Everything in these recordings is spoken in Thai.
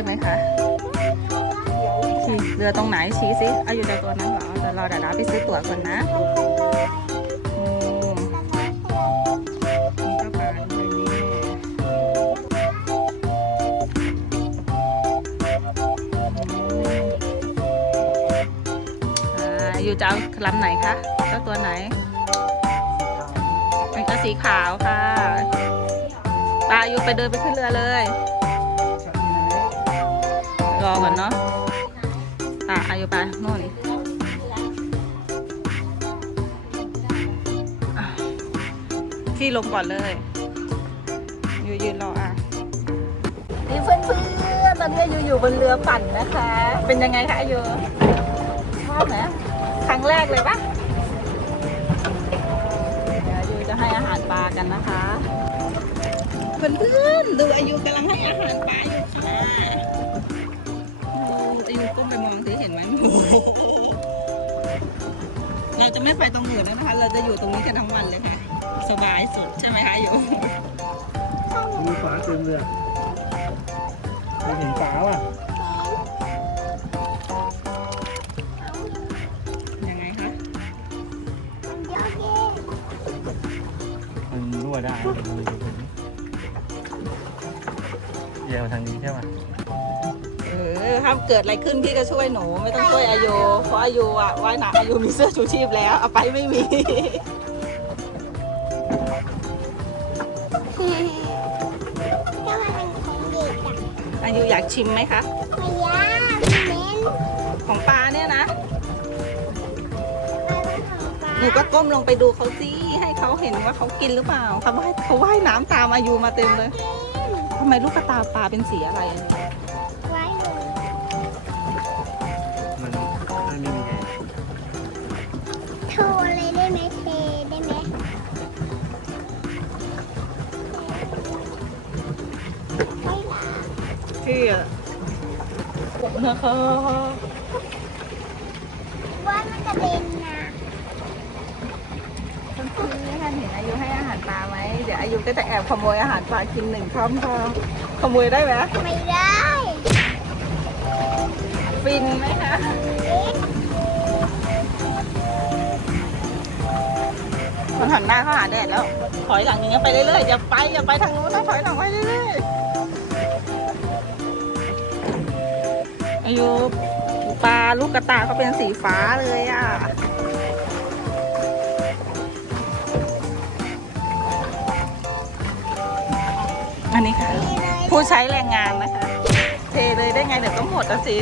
ช่ไหมคะเรือตรงไหนชี้สิอายุจะตัวนั้นเหรอเดี๋ยวรอดาดาไปซื้อตั๋วก่อนนะอืมมีเจ้าปลาด้วยนี่อ่าอายุจะเอาลำไหนคะเจ้าตัวไหนเป็นกระสีขาวค่ะปลาอายุไปเดินไปขึ้นเรือเลย อก่อนเนาะตาอายุไปนู่นอะพี่ลงก่อนเลยอยู่ยืนรออะนี่เพื่อนเพื่อนตอนนี้อยู่อยู่บนเรือปั่นนะคะ เป็นยังไงคะอายุชอบไหมครั้งแรกเลยปะเดี๋ยวยุจะให้อาหารปลากันนะคะ เพื่อนๆดูอายุกำลังให้อาหารปลาอยู่ค่ะ เราจะไม่ไปตรงอื่นแล้วนะคะ เราจะอยู่ตรงนี้กันทั้งวันเลยค่ะ สบายสุดใช่ไหมคะอยู่มีฟ้าเต็มเลยไม่เห็นฟ้าว่ะยังไงคะมันรั่วได้เดี๋ยวทางนี้ใช่ป่ะเออ ถ้าเกิดอะไรขึ้นพี่ก็ช่วยหนูไม่ต้องช่วยอายุเพราะอายุอะว่ายน้ำอายุมีเสื้อชูชีพแล้วเอาไปไม่มีอายุอยากชิมไหมคะของปลาเนี่ยนะหนูก็ก้มลงไปดูเขาสิให้เขาเห็นว่าเขากินหรือเปล่าเขาว่ายเขาว่ายน้ำตามอายุมาเต็มเลยทำไมลูกกระตาปลาเป็นสีอะไร ที่อะนะคะว่ามันจะเป็นนะคุณครูท่านเห็นอายุให้อาหารปลาไหมเดี๋ยวอายุก็จะแอบขโมยอาหารปลากินหนึ่งคำพอขโมยได้ไหมไม่ได้ฟินไหมคะเอ๊ะมันหันหน้าเข้าหาแดดแล้ว ถอยหลังอย่างเงี้ยไปเรื่อยๆอย่าไปอย่าไปทางนู้นนะถอยหลังไปเรื่อย ๆอายุปลาลูกกระตายเขาเป็นสีฟ้าเลยอะอันนี้ค่ะ ผู้ใช้แรงงานนะคะ เทเลยได้ไงเดี๋ยวก็หมดแล้วสิ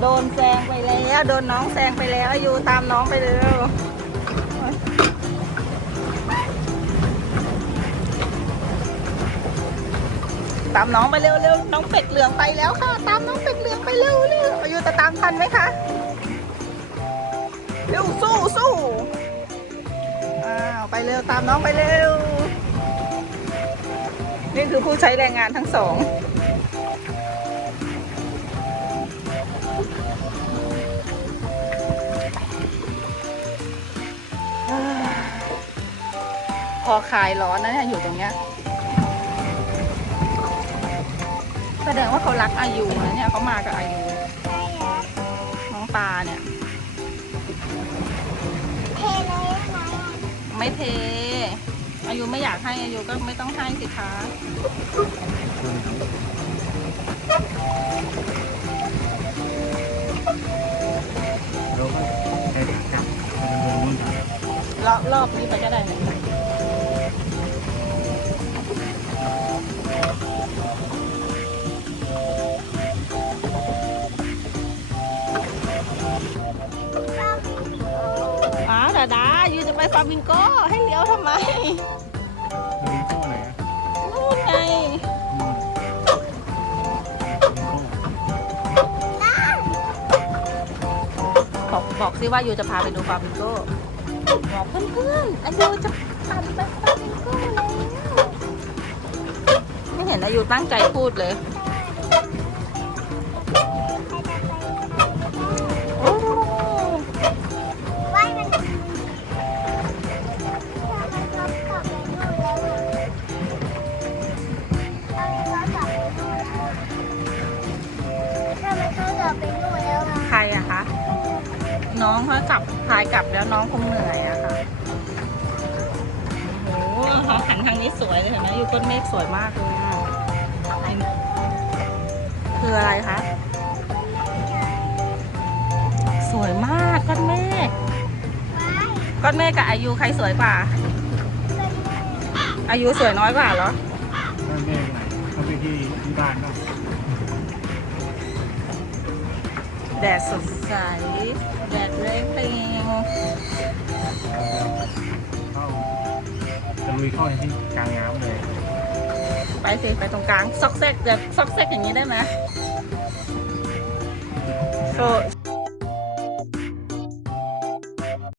โดนแซงไปแล้ว โดนน้องแซงไปแล้วอายูตามน้องไปเร็ว ตามน้องไปเร็วเร็วน้องเป็ดเหลืองไปแล้วค่ะ ตามน้องเป็ดเหลืองไปเร็วเร็วอายุจะตามทันไหมคะเร็วสู้สู้อ้าวไปเร็วตามน้องไปเร็ว นี่คือผู้ใช้แรงงานทั้งสองพอคลายร้อนนะเนี่ยอยู่ตรงเนี้ย แสดงว่าเขารักอายุนะเนี่ยเขามากับอายุน้องปลาเนี่ย เทเลยได้ไหมอะไม่เท อายุไม่อยากให้อายุก็ไม่ต้องให้สิคะเราก็ใช้ถังจับมันวนนู่นรอบรอบนี้ไปก็ได้ ดายูจะไปฟาร์มิงโก้ให้เลี้ยวทำไมมันมีข้ไหนอะนู่นไงบอกบอกสิว่ายูจะพาไปดูฟาร์มิงโก้บอกเพื่อนๆอายุจะปั่นไปฟาร์มิงโก้แล้วไม่เห็นอายุตั้งใจพูดเลย องเขากลับพายกลับแล้วน้องคงเหนื่อยอะค่ะโอ้โหเขาหันทางนี้สวยเลยเห็นไหมอยู่ต้นเมฆสวยมากเลยอะคืออะไรคะสวยมากก้อนเมฆก้อนเมฆกับอายุใครสวยกว่า อายุสวยน้อยกว่าเหรอนั่นเองไหนเขาไปที่ที่บ้านก็แดดสดใส แดดเร่งเพลงเข้าจะลุยเข้าในที่กลางน้ำเลย ไปสิ ไปตรงกลาง ซอกแซกแบบซอกแซกอย่างนี้ได้ไหมโซ